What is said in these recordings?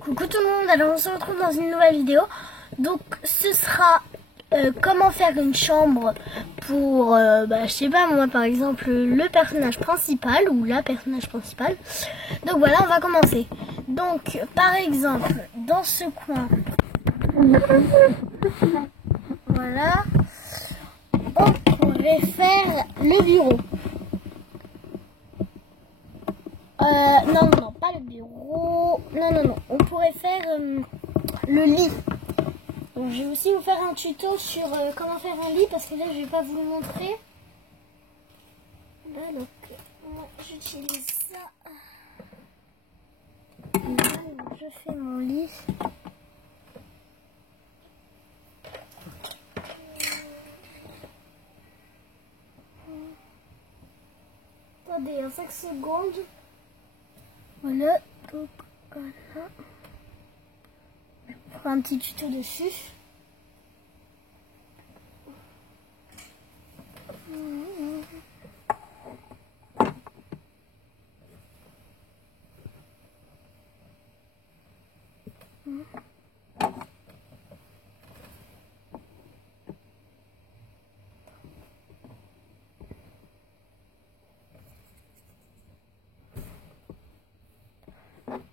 Coucou tout le monde, alors on se retrouve dans une nouvelle vidéo. Donc ce sera comment faire une chambre pour, je sais pas moi par exemple, le personnage principal ou la personnage principale. Donc voilà, on va commencer. Donc par exemple, dans ce coin, voilà, on pourrait faire le bureau. Non, pas le bureau. Non. On pourrait faire le lit. Donc, je vais aussi vous faire un tuto sur comment faire un lit parce que là, je vais pas vous le montrer. Là, donc, j'utilise ça. Là, je fais mon lit. Attendez, 5 secondes. Voilà, donc voilà. On fera un petit tuto dessus.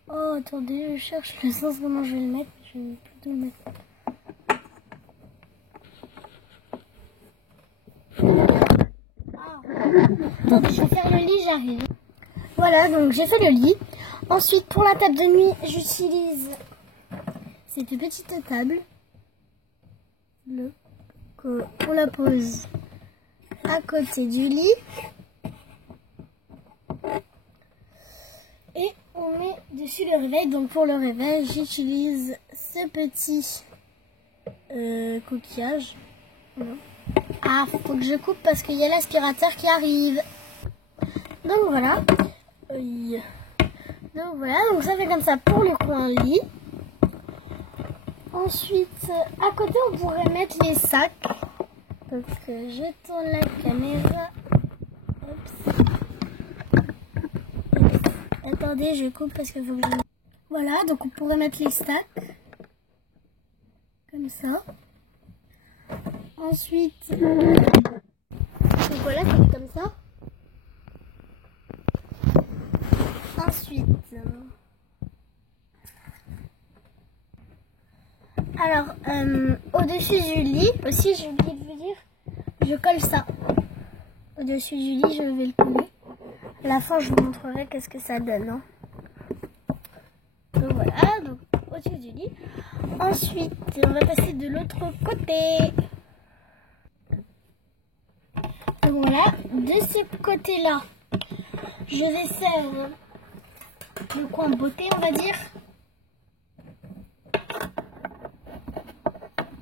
Oh, attendez, je cherche le sens comment je vais le mettre. Je vais plutôt le mettre. Attendez, je vais faire le lit, j'arrive. Voilà, donc j'ai fait le lit. Ensuite, pour la table de nuit, j'utilise cette petite table. On la pose à côté du lit. Et on met dessus le réveil. Donc pour le réveil, j'utilise ce petit coquillage. Voilà. Ah, faut que je coupe parce qu'il y a l'aspirateur qui arrive. Donc voilà. Donc ça fait comme ça pour le coin lit. Ensuite, à côté, on pourrait mettre les sacs. Donc je tourne la caméra. Oups. Attendez, je coupe parce qu'il faut que je... Voilà, donc on pourrait mettre les stacks. Comme ça. Ensuite, donc voilà, ça fait comme ça. Ensuite, alors, au-dessus du lit, aussi j'ai oublié de vous dire, je colle ça. Au-dessus du lit, je vais le coller. À la fin, je vous montrerai qu'est-ce que ça donne. Hein. Donc voilà, donc au-dessus du lit. Ensuite, on va passer de l'autre côté. Donc voilà, de ce côté-là, je vais faire le coin beauté, on va dire.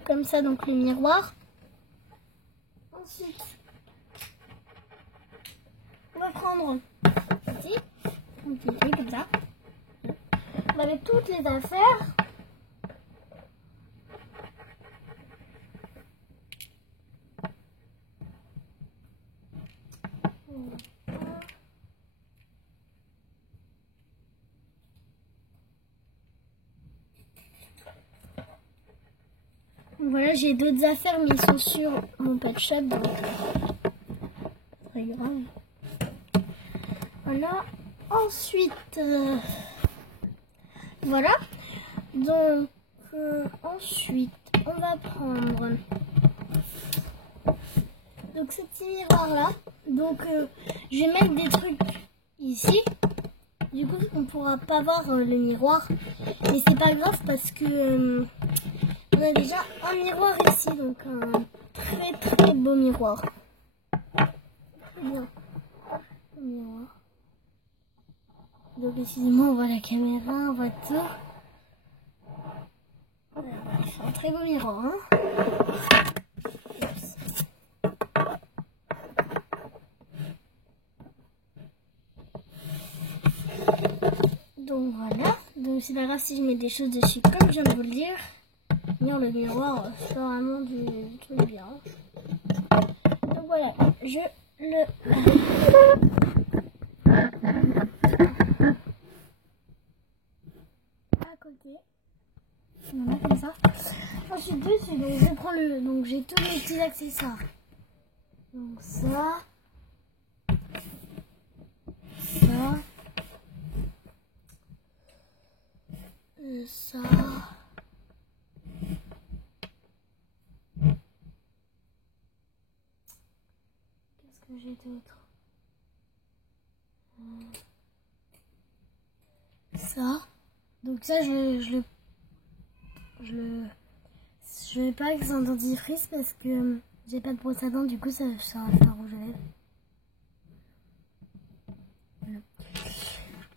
Comme ça, donc le miroir. Ensuite, on va prendre ici, comme ça. On va mettre toutes les affaires. Voilà, j'ai d'autres affaires, mais ils sont sur mon pet shop, donc très grave. Voilà. Ensuite, voilà. Donc, ensuite, on va prendre donc ce petit miroir-là. Donc, je vais mettre des trucs ici. Du coup, on ne pourra pas voir le miroir. Mais c'est pas grave parce que... on a déjà un miroir ici, donc un très beau miroir. Très bien. Un miroir. Donc excusez-moi, on voit la caméra, on voit tout. C'est un très beau miroir. Hein. Donc voilà. Donc c'est pas grave si je mets des choses dessus comme je viens de vous le dire. Le miroir, c'est vraiment du truc bien. Donc voilà, je le... à côté. Voilà, comme ça. Ensuite dessus, donc je prends donc j'ai tous mes petits accessoires. Donc ça. Ça. Ça. Qu'est-ce que j'ai d'autre? Ça. Donc ça, je vais pas avec un dentifrice parce que j'ai pas de brosse à dents, du coup ça va faire un rouge à lèvres. Voilà.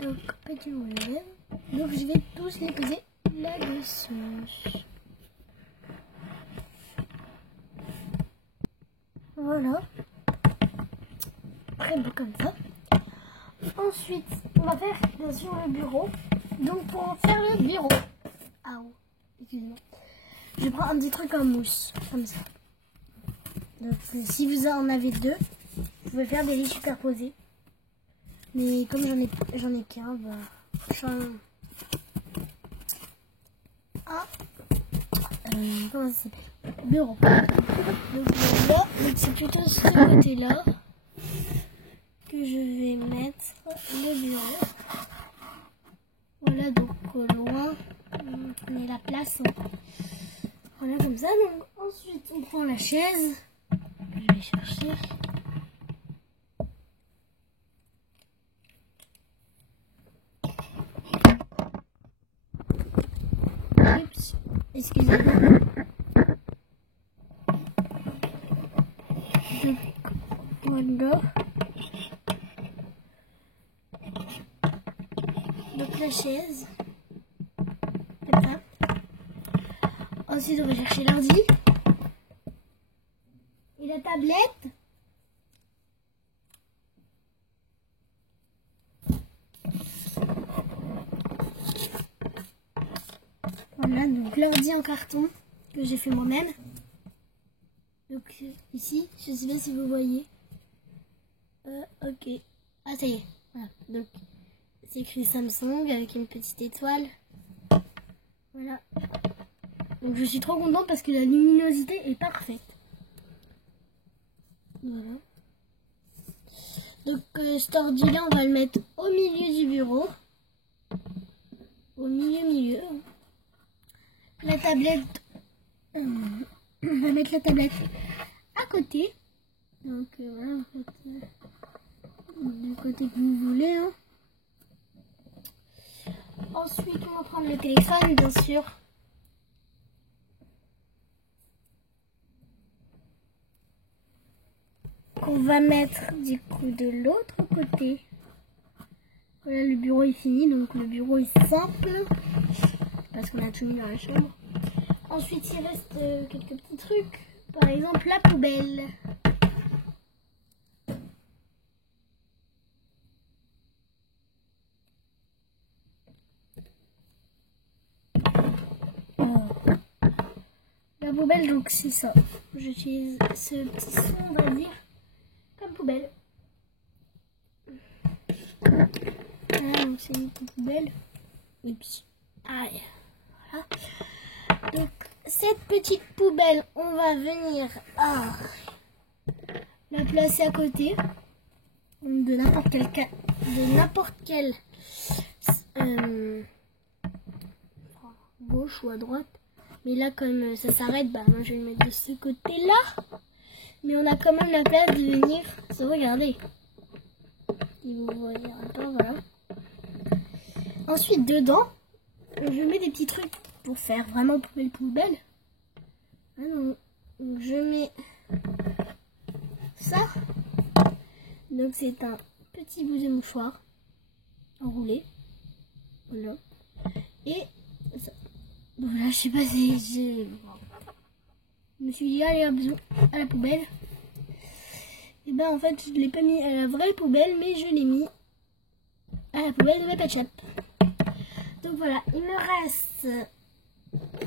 Donc petit rouge à lèvres. Donc je vais tous les poser là-dessus. Voilà. Très beau comme ça. Ensuite, on va faire bien sûr le bureau. Donc pour faire le bureau, excusez-moi, je prends un petit truc en mousse, comme ça. Donc si vous en avez deux, vous pouvez faire des lits superposés. Mais comme j'en ai qu'un, bah comment ça s'appelle? Bureau. Donc là, c'est plutôt ce côté-là que je vais mettre le bureau. Voilà, donc au loin, on est la place. Voilà, comme ça. Donc ensuite, on prend la chaise. Je vais chercher. Oups, excusez-moi. Donc, voilà. Donc la chaise. Comme ça. Ensuite, on va chercher l'ordi. Et la tablette. Voilà, donc l'ordi en carton que j'ai fait moi-même. Donc ici, je ne sais pas si vous voyez. Ok. Ah, ça y est. Voilà. Donc, c'est écrit Samsung avec une petite étoile. Voilà. Donc je suis trop contente parce que la luminosité est parfaite. Voilà. Donc cet ordi là, on va le mettre au milieu du bureau. Au milieu. La tablette, on va mettre la tablette à côté. Donc voilà, en fait, du côté que vous voulez. Hein. Ensuite, on va prendre le téléphone, bien sûr. On va mettre du coup de l'autre côté. Voilà, le bureau est fini, donc le bureau est simple. Parce qu'on a tout mis dans la chambre. Ensuite, il reste quelques petits trucs. Par exemple, la poubelle. La poubelle, donc c'est ça. J'utilise ce petit son, on va dire, comme poubelle. Voilà, donc c'est une petite poubelle. Et puis, aïe. Voilà. Donc, cette petite poubelle, on va venir la placer à côté de n'importe quel gauche ou à droite. Mais là, comme ça s'arrête, bah moi je vais le mettre de ce côté-là. Mais on a quand même la place de venir se regarder. Si vous voyez un peu, voilà. Ensuite, dedans, je mets des petits trucs pour faire vraiment poubelle. Donc, je mets ça. Donc, c'est un petit bout de mouchoir enroulé. Voilà. Et ça. Donc là, je sais pas si je me suis dit, allez, à la poubelle. Et ben, en fait, je ne l'ai pas mis à la vraie poubelle, mais je l'ai mis à la poubelle de ma Pet Shop. Donc voilà, il me reste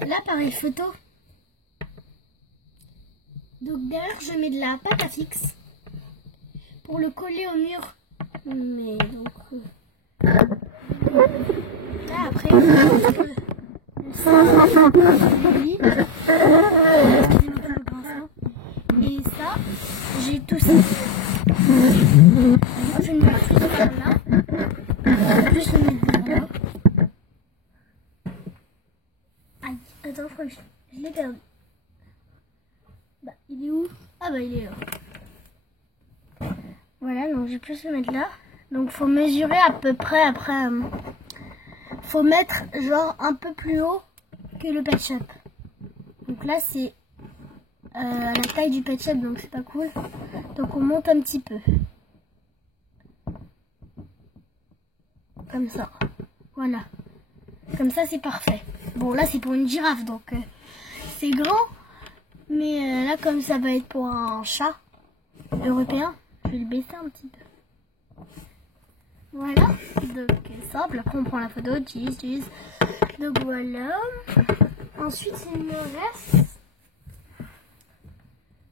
l'appareil photo. Donc derrière, je mets de la pâte à fixe pour le coller au mur. Mais donc là, après, Et ça, j'ai tout ça. Je vais mettre tout ça là. En plus, je vais mettre là. Aïe, attends, je crois que je l'ai perdu. Bah, il est où? Ah bah, il est là. Voilà, donc je vais plus le mettre là. Donc, faut mesurer à peu près après. Faut mettre genre un peu plus haut que le Pet Shop. Donc là, c'est à la taille du Pet Shop, donc c'est pas cool. Donc on monte un petit peu. Comme ça. Voilà. Comme ça, c'est parfait. Bon, là, c'est pour une girafe, donc c'est grand. Mais là, comme ça va être pour un chat européen, je vais le baisser un petit peu. Voilà. Donc, simple. Après, on prend la photo. Cheese. Donc, voilà. Ensuite, il me reste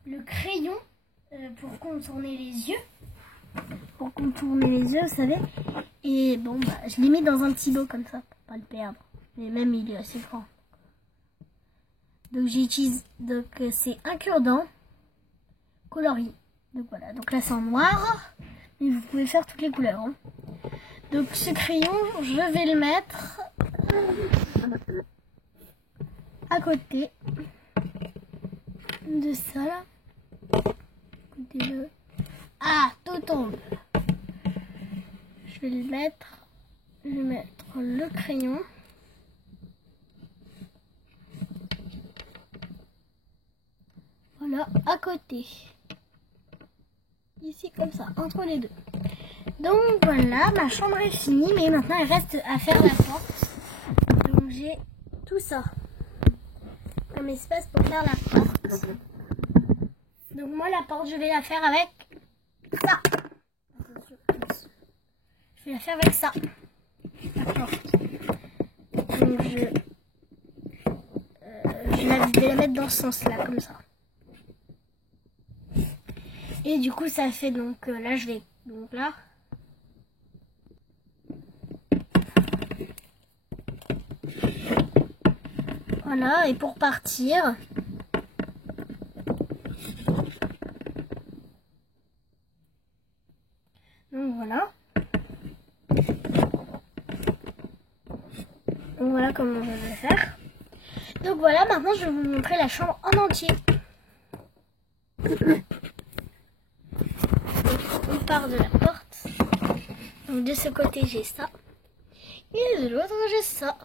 le crayon pour contourner les yeux. Pour contourner les yeux, vous savez. Et bon, bah, je l'ai mis dans un petit lot comme ça pour pas le perdre. Mais même, il est assez grand. Donc, j'utilise. Donc, c'est un cure-dent colorié. Donc, voilà. Donc, là, c'est en noir. Mais vous pouvez faire toutes les couleurs. Hein. Donc, ce crayon, je vais le mettre à côté de ça là. Côté-le. Ah, tout tombe. Je vais le mettre. Je vais mettre le crayon. Voilà, à côté. Ici comme ça, entre les deux. Donc voilà, ma chambre est finie, mais maintenant il reste à faire la porte. Donc j'ai tout ça comme espace pour faire la porte. Donc moi la porte je vais la faire avec ça. Je vais la faire avec ça. La porte. Donc je vais la mettre dans ce sens là comme ça. Et du coup ça fait donc là je vais donc là. Voilà, et pour partir, donc voilà. Donc voilà comment je vais faire. Donc voilà, maintenant je vais vous montrer la chambre en entier. On part de la porte. Donc de ce côté j'ai ça. Et de l'autre j'ai ça.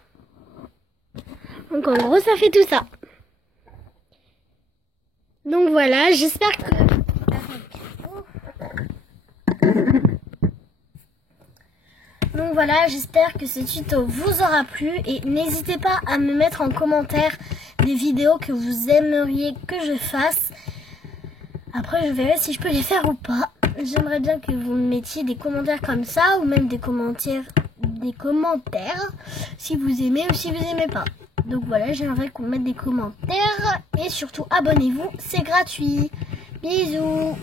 Donc en gros ça fait tout ça. Donc voilà, j'espère que... Donc voilà, j'espère que ce tuto vous aura plu. Et n'hésitez pas à me mettre en commentaire des vidéos que vous aimeriez que je fasse. Après je verrai si je peux les faire ou pas. J'aimerais bien que vous me mettiez des commentaires comme ça. Ou même des commentaires si vous aimez ou si vous aimez pas. Donc voilà, j'aimerais qu'on mette des commentaires. Et surtout abonnez-vous, c'est gratuit. Bisous.